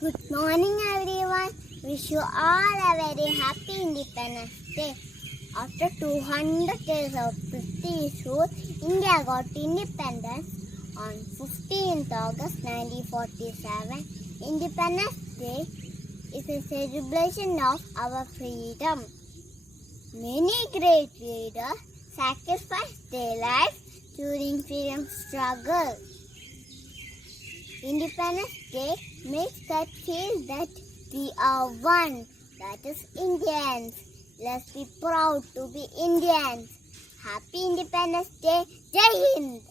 Good morning, everyone. Wish you all a very happy Independence Day. After 200 years of British rule, India got independence on 15th August 1947. Independence Day is a celebration of our freedom. Many great leaders sacrificed their lives during freedom struggle. Independence Day makes us feel that we are one, that is Indians. Let's be proud to be Indians. Happy Independence Day, Jai Hind!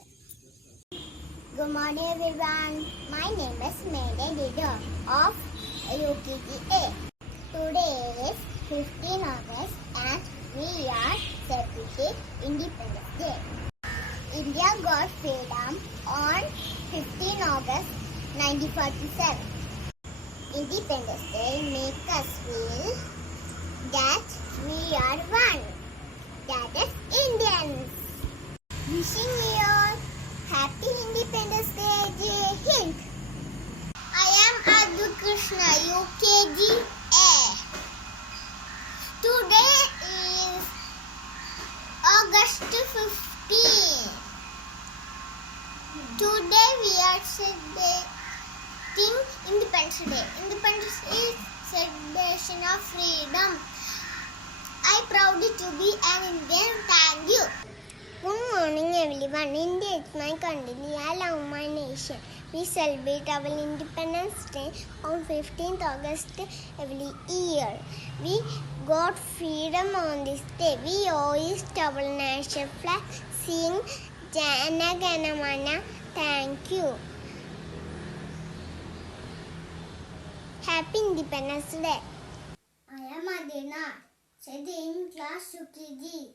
Good morning everyone. My name is Mayday Leader of UKGA. Today is 15 August and we are celebrating Independence Day. India got freedom on 15 August 1947. Independence Day makes us feel that we are one, that is Indians. Wishing you all Happy Independence Day, Jai Hind. I am Adu Krishna, UKG A. Today is August 15. Today we are celebrating Independence Day. Independence is celebration of freedom. I proud to be an Indian. Thank you. Good morning everyone. India is my country. I love my nation. We celebrate our Independence Day on 15th August every year. We got freedom on this day. We hoist our national flag, sing Jana Gana Mana. Thank you. Happy Independence Day. I am Adina, studying class UKG.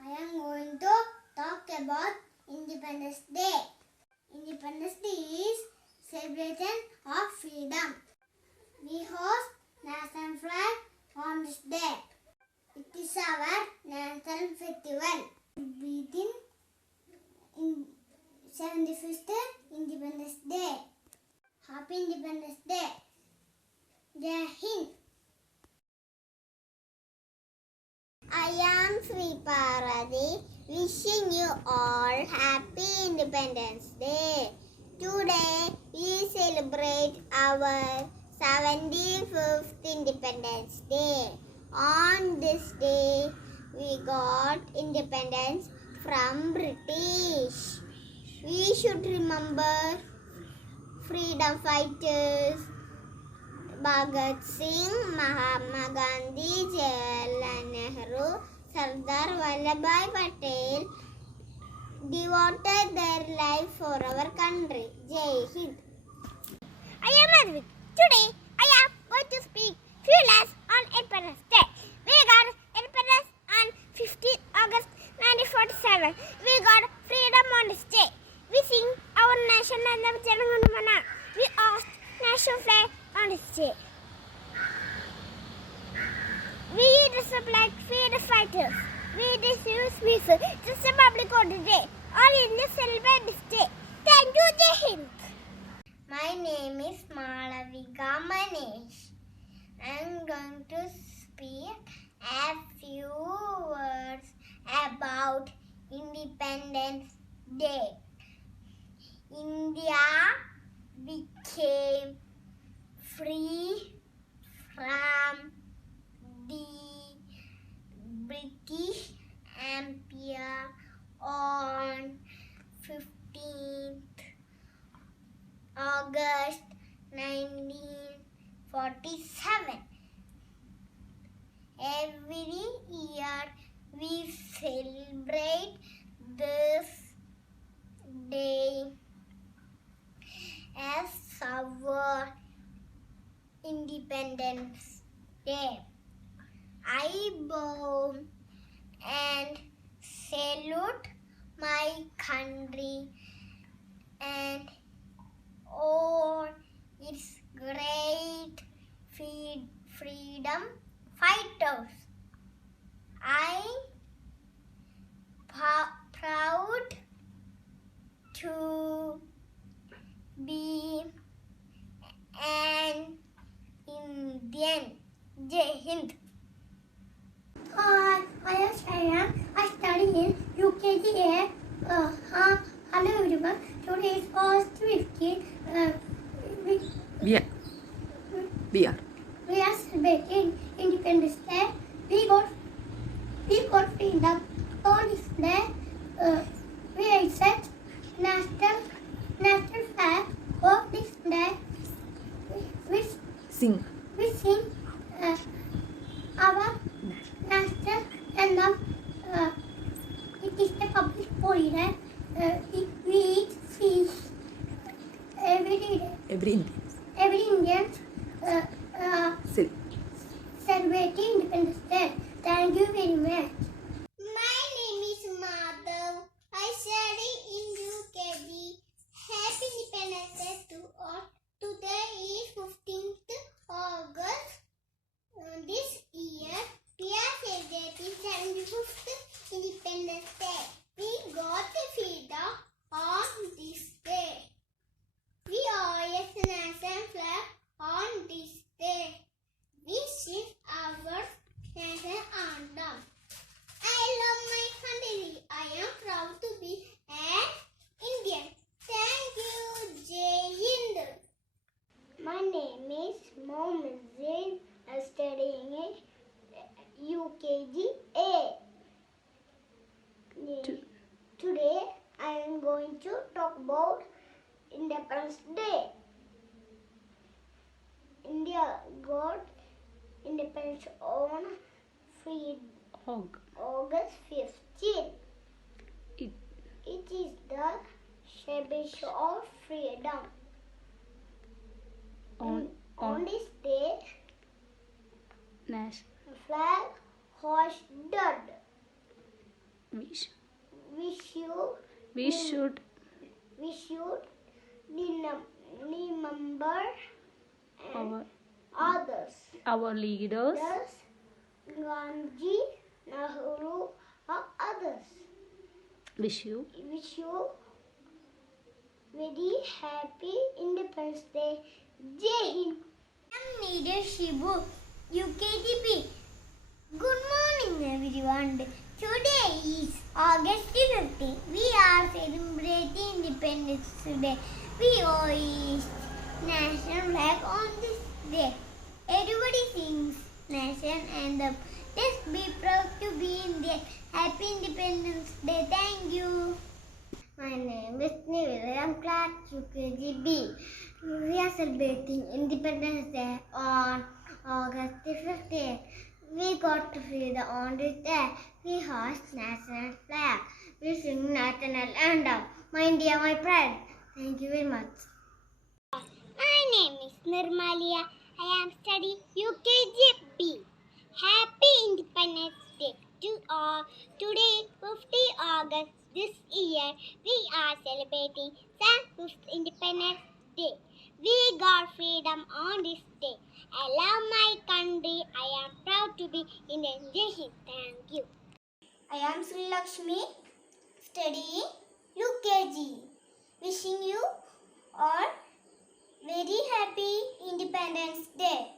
I am going to talk about Independence Day. Independence Day is celebration of freedom. We host national flag on this day. It is our national festival. We begin in 75th Independence Day. Happy Independence Day. Jai Hind. I am Sri Paradi, wishing you all Happy Independence Day. Today we celebrate our 75th Independence Day. On this day we got independence from British. We should remember freedom fighters Bhagat Singh, Mahatma Gandhi, Jawaharlal Nehru, Sardar Vallabhbhai Patel devoted their life for our country. Jai Hind. I am Advik. Today I am going to speak few lines on Independence Day. We got independence on 15th August 1947. We got freedom on this day. We sing our national anthem Jana Gana Mana. We host national flag on this day. We dress up like freedom fighters. We distribute sweets. Just a public holiday. All Indians celebrate this day. Thank you, Jai Hind. My name is Malavika Manish. I am going to speak a few words about Independence Day. India became free from the British Empire on 15th August 1947. Every year we celebrate this day as our Independence Day. I bow and salute my country and all its great freedom fighters. I proud to be is a public holiday. We eat fish every day. Every Indian. Every Indian Still. celebrating Independence Day. Thank you very much. My name is Madhav. I study in UKG. Happy Independence Day to all. Today is 15th August. This year we are celebrating 75th Independence Day. We got the freedom on this day. We hoist the national flag on this day. We sing our national anthem. I love my country. I am proud to be an Indian. Thank you, Jai Hind. My name is Mohammed Zain. I am studying in UKG A. Today I am going to talk about Independence Day. India got independence on August 15. It It is the celebration of freedom. On this day, national flag hoisted. we We should remember our others. our leaders Thus, Gandhi, Nehru, or others. wish you Wish you very happy Independence Day. Jai Hind. I'm Needed Shibu, UKGP. Good morning, everyone. Today is August 15. We are celebrating Independence Day. We hoist national flag on this day. Everybody sings national anthem. Let's be proud to be Indian. Happy Independence Day. Thank you. My name is Nivil. I am class UKGB. We are celebrating Independence Day on August 15. We got freedom on this day. We hoist national flag. We sing national anthem. My India, my pride. Thank you very much. My name is Nirmalia. I am studying UKGB. Happy Independence Day to all. Today, 50 August this year, we are celebrating 75th Independence Day. We got freedom on this day. I love my country. I am proud to be Indian. Jai Hind. Thank you. I am Sri Lakshmi, studying UKG. Wishing you all very happy Independence Day.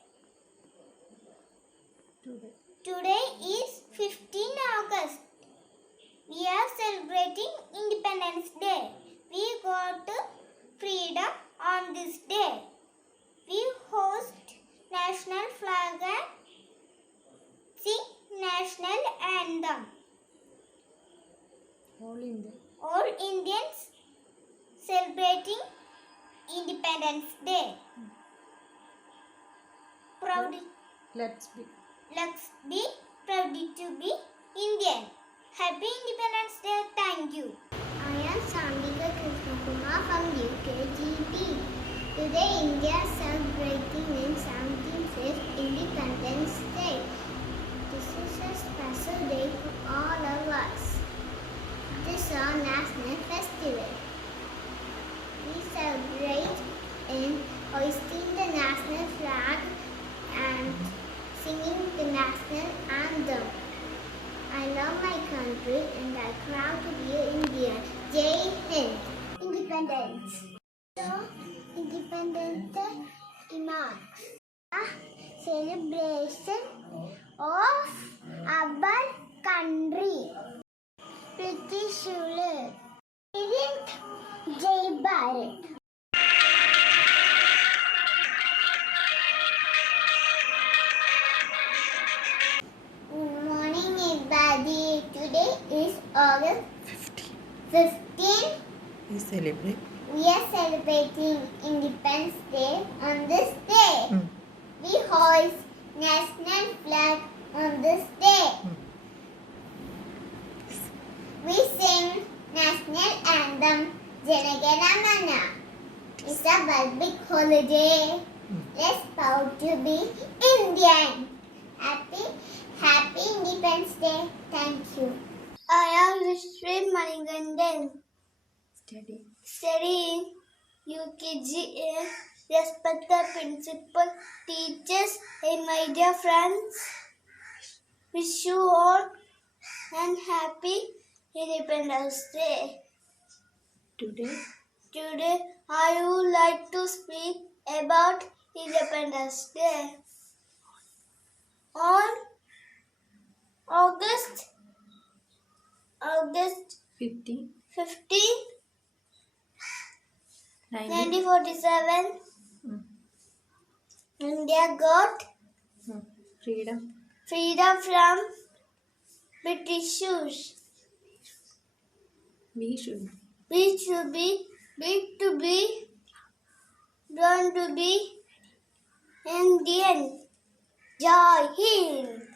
Today is 15 August. We are celebrating Independence Day. We got freedom on this day. We host national flag and sing national anthem. All Indians celebrating Independence Day. Proud. let's be Let's be proud to be Indian. Happy Independence Day. Thank you. I am Sandika Krishnakumar from UKGB. Today India is celebrating in 75th Independence Day. This is a special day for all of us. This is our national festival. We celebrate in hoisting the national flag and singing the national anthem. I love my country and I'm proud to be an Indian. Jai Hind. Independence. So, Independence Day marks a celebration of our country. British rule. Isn't Jai Bharat. Good morning, everybody. Today is August 15. we celebrate We are celebrating Independence Day on this day. We hoist national flag on this day. we sing national anthem Jana Gana Mana. It's a big holiday. Let's proud to be Indian. Happy Independence Day. Thank you. I am Vishwin Manigandan. Steady. Studying UKG. Respect the principal, teachers, and my dear friends. Wish you all and happy Independence Day. Today, Today, I would like to speak about Independence Day. On August 50, 15, 90, 1947, mm, India got freedom. freedom from Britishers. We should We should be big to be, born to be Indian. Jai Hind.